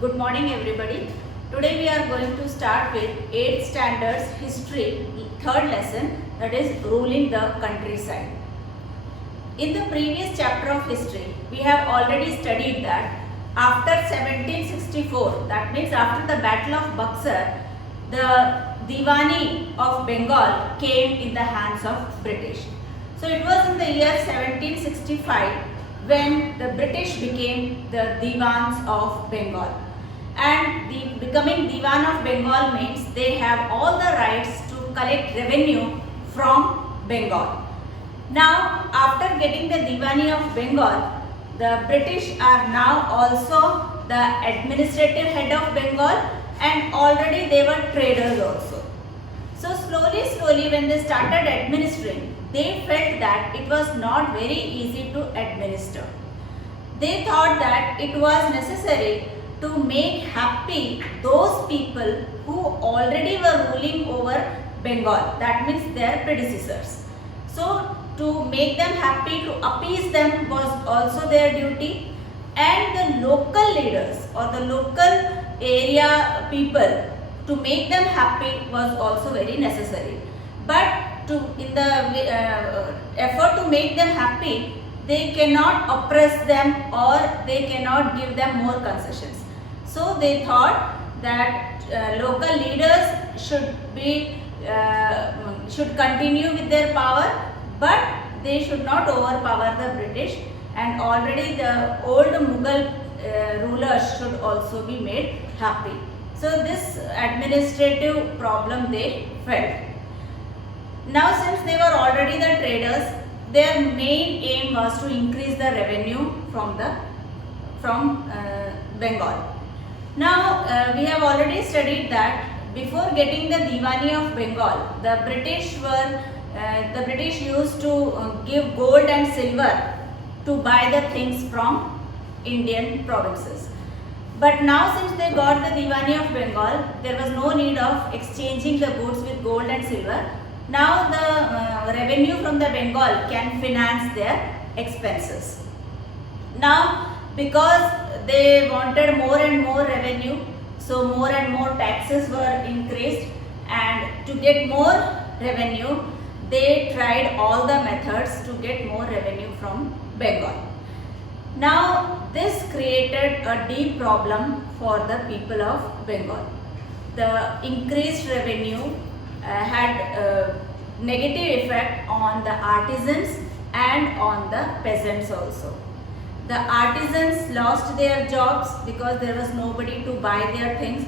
Good morning everybody. Today we are going to start with 8th standards history, third lesson, that is ruling the countryside. In the previous chapter of history, we have already studied that after 1764, that means after the Battle of Buxar, the Diwani of Bengal came in the hands of British. So it was in the year 1765 when the British became the Diwans of Bengal. And becoming Diwan of Bengal means they have all the rights to collect revenue from Bengal. Now, after getting the Diwani of Bengal, the British are now also the administrative head of Bengal, and already they were traders also. So slowly when they started administering, they felt that it was not very easy to administer. They thought that it was necessary to make happy those people who already were ruling over Bengal, that means their predecessors. So to make them happy, to appease them was also their duty, and the local leaders or the local area people, to make them happy was also very necessary. But in the effort to make them happy, they cannot oppress them or they cannot give them more concessions. So they thought that local leaders should continue with their power, but they should not overpower the British, and already the old Mughal rulers should also be made happy. So this administrative problem they felt. Now since they were already the traders, their main aim was to increase the revenue from Bengal. Now we have already studied that before getting the Diwani of Bengal, the British used to give gold and silver to buy the things from Indian provinces. But now since they got the Diwani of Bengal, there was no need of exchanging the goods with gold and silver. Now the revenue from the Bengal can finance their expenses. Now because they wanted more and more revenue, so more and more taxes were increased, and to get more revenue, they tried all the methods to get more revenue from Bengal. Now this created a deep problem for the people of Bengal. The increased revenue had a negative effect on the artisans and on the peasants also. The artisans lost their jobs because there was nobody to buy their things,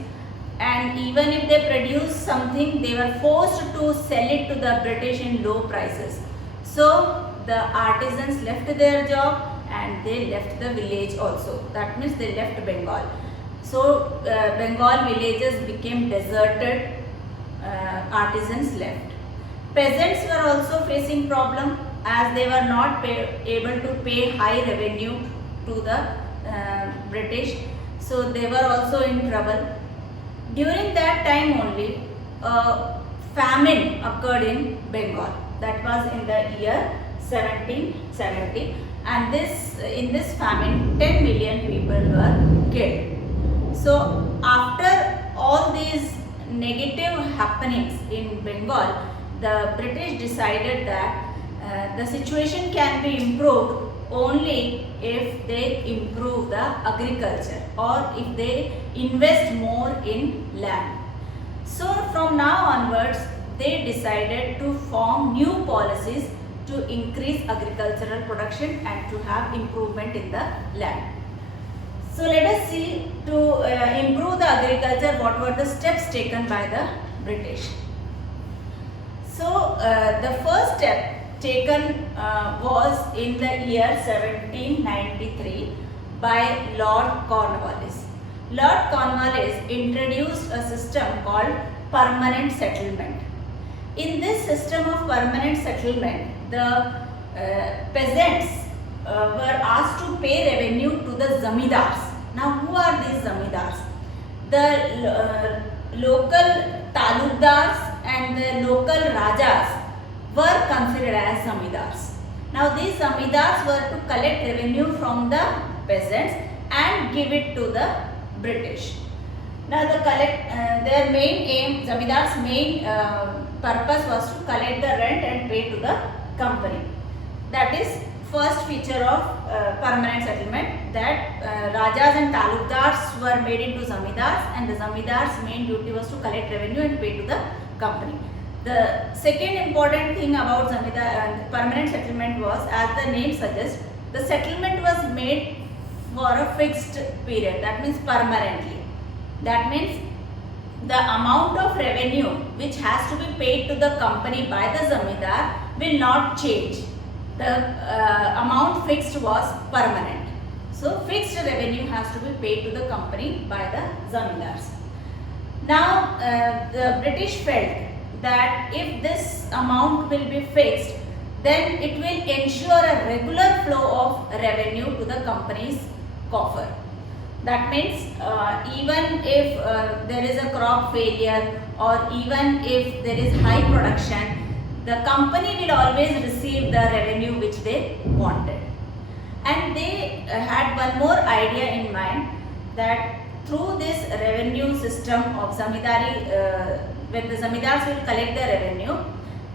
and even if they produced something, they were forced to sell it to the British in low prices. So the artisans left their job and they left the village also. That means they left Bengal. So Bengal villages became deserted, artisans left. Peasants were also facing problem as they were not able to pay high revenue to the British. So they were also in trouble. During that time only, a famine occurred in Bengal. That was in the year 1770, and in this famine 10 million people were killed. So after all these negative happenings in Bengal, the British decided that the situation can be improved only if they improve the agriculture or if they invest more in land. So from now onwards, they decided to form new policies to increase agricultural production and to have improvement in the land. So let us see, to improve the agriculture, what were the steps taken by the British. So the first step taken was in the year 1793 by Lord Cornwallis. Lord Cornwallis introduced a system called permanent settlement. In this system of permanent settlement, the peasants were asked to pay revenue to the zamindars. Now who are these zamindars? The local talukdars and the local rajas were considered as zamindars. Now these zamindars were to collect revenue from the peasants and give it to the British. Now their main aim, Zamindars' main purpose was to collect the rent and pay to the company. That is first feature of permanent settlement, that Rajas and Talukdars were made into Zamindars, and the Zamindars' main duty was to collect revenue and pay to the company. The second important thing about permanent settlement was, as the name suggests, the settlement was made for a fixed period, that means permanently. That means the amount of revenue which has to be paid to the company by the Zamindar will not change. The amount fixed was permanent. So fixed revenue has to be paid to the company by the Zamindars. Now the British felt that if this amount will be fixed, then it will ensure a regular flow of revenue to the company's coffer. That means even if there is a crop failure, or even if there is high production, the company will always receive the revenue which they wanted. And they had one more idea in mind, that through this revenue system of Zamindari, when the Zamindars will collect the revenue,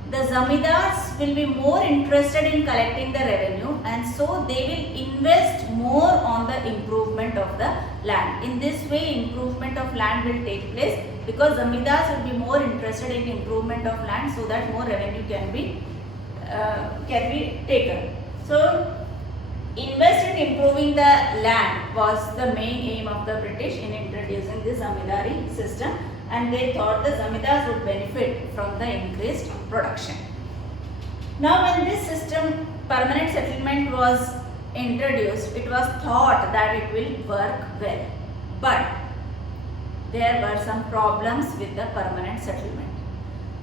the Zamindars will be more interested in collecting the revenue, and so they will invest more on the improvement of the land. In this way, improvement of land will take place, because Zamindars will be more interested in improvement of land, so that more revenue can be taken. So invest in improving the land was the main aim of the British in introducing the Zamindari system, and they thought the Zamindars would benefit from the increased production. Now when this system, permanent settlement, was introduced, it was thought that it will work well. But there were some problems with the permanent settlement.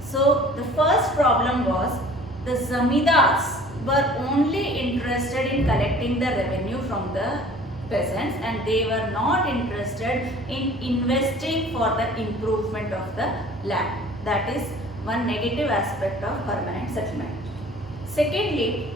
So the first problem was, the Zamindars were only interested in collecting the revenue from the peasants, and they were not interested in investing for the improvement of the land. That is one negative aspect of permanent settlement. Secondly,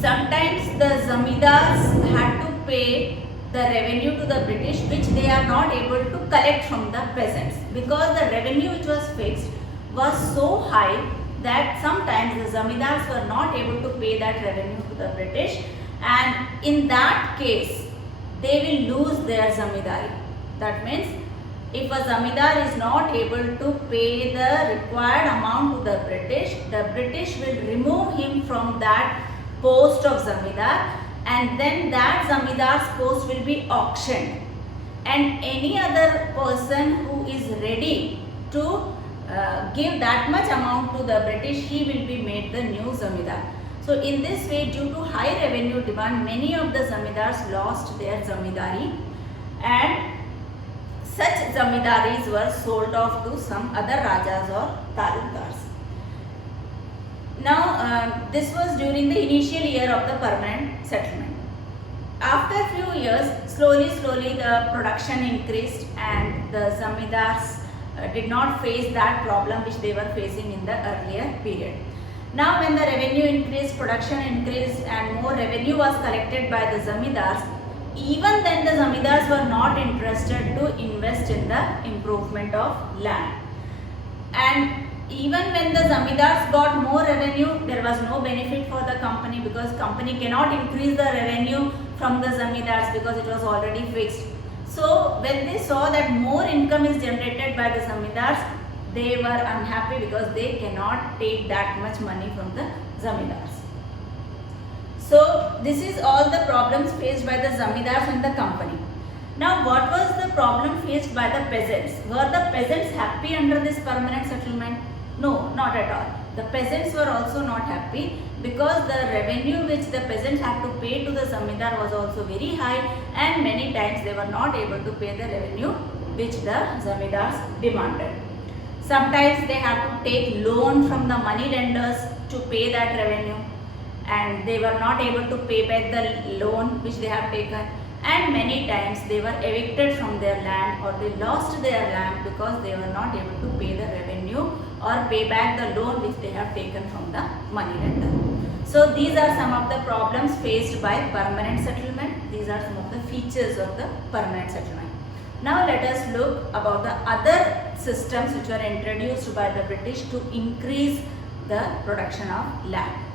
sometimes the Zamindars had to pay the revenue to the British, which they are not able to collect from the peasants, because the revenue which was fixed was so high that sometimes the Zamindars were not able to pay that revenue to the British, and in that case they will lose their Zamindari. That means if a Zamindar is not able to pay the required amount to the British will remove him from that post of Zamindar, and then that Zamindar's post will be auctioned, and any other person who is ready to give that much amount to the British, he will be made the new Zamindar. So in this way, due to high revenue demand, many of the Zamindars lost their Zamindari, and such Zamindaris were sold off to some other Rajas or Talukdars. Now this was during the initial year of the permanent settlement. After a few years, slowly the production increased, and the Zamindars did not face that problem which they were facing in the earlier period. Now when the revenue increased, production increased, and more revenue was collected by the Zamindars, even then the Zamindars were not interested to invest in the improvement of land. And even when the Zamindars got more revenue, there was no benefit for the company, because company cannot increase the revenue from the Zamindars because it was already fixed. So when they saw that more income is generated by the Zamindars, they were unhappy because they cannot take that much money from the Zamindars. So this is all the problems faced by the Zamindars and the company. Now what was the problem faced by the peasants? Were the peasants happy under this permanent settlement? No, not at all. The peasants were also not happy, because the revenue which the peasants had to pay to the Zamindar was also very high, and many times they were not able to pay the revenue which the Zamindars demanded. Sometimes they had to take loan from the money lenders to pay that revenue, and they were not able to pay back the loan which they have taken, and many times they were evicted from their land, or they lost their land because they were not able to pay the revenue or pay back the loan which they have taken from the money lender. So these are some of the problems faced by permanent settlement. These are some of the features of the permanent settlement. Now let us look about the other systems which were introduced by the British to increase the production of land.